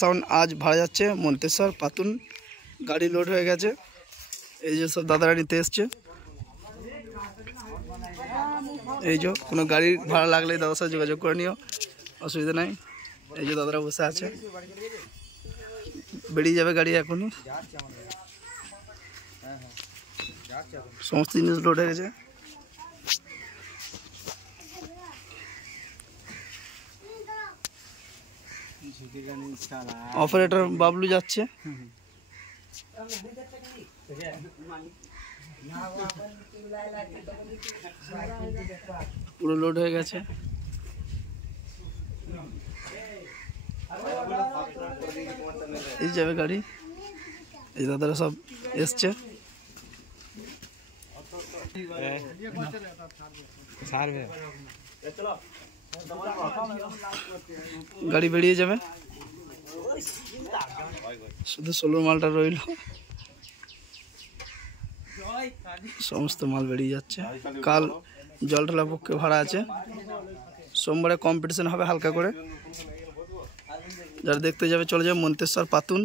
Sound আজ ভাড়া যাচ্ছে মন্তেশ্বর পাতুন। গাড়ি লোড হয়ে গেছে, এই যে সব দাদারা নিতে এসছে। এই যে কোনো গাড়ি ভাড়া লাগলে দাদার সাথে যোগাযোগ করে নিও, অসুবিধা নাই। এই যে দাদারা বসে আছে, বেরিয়ে যাবে গাড়ি এখনই। সমস্ত জিনিস লোড হয়ে গেছে। অপারেটর বাবলু যাচ্ছে। পুরো লোড হয়ে গেছে। এই যাবে গাড়ি, এই দাদারা সব এসছে। গাড়ি বেরিয়ে যাবে, শুধু 16 মালটা রইল। সমস্ত মাল বেরিয়ে যাচ্ছে। কাল জলঢালা পক্ষে ভাড়া আছে, সোমবারে কম্পিটিশন হবে হালকা করে। যারা দেখতে যাবে চলে যাবে মন্তেশ্বর পাতুন।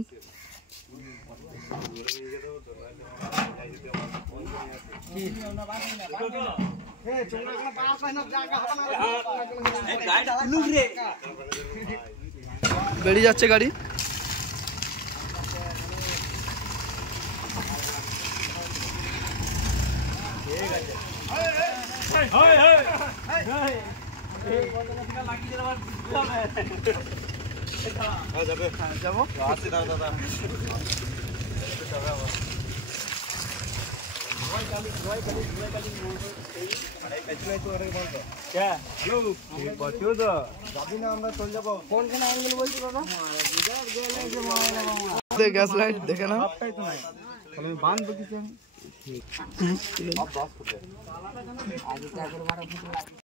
বেরিয়ে যাচ্ছে গাড়ি। যাবো গ্যাস লাইট দেখে না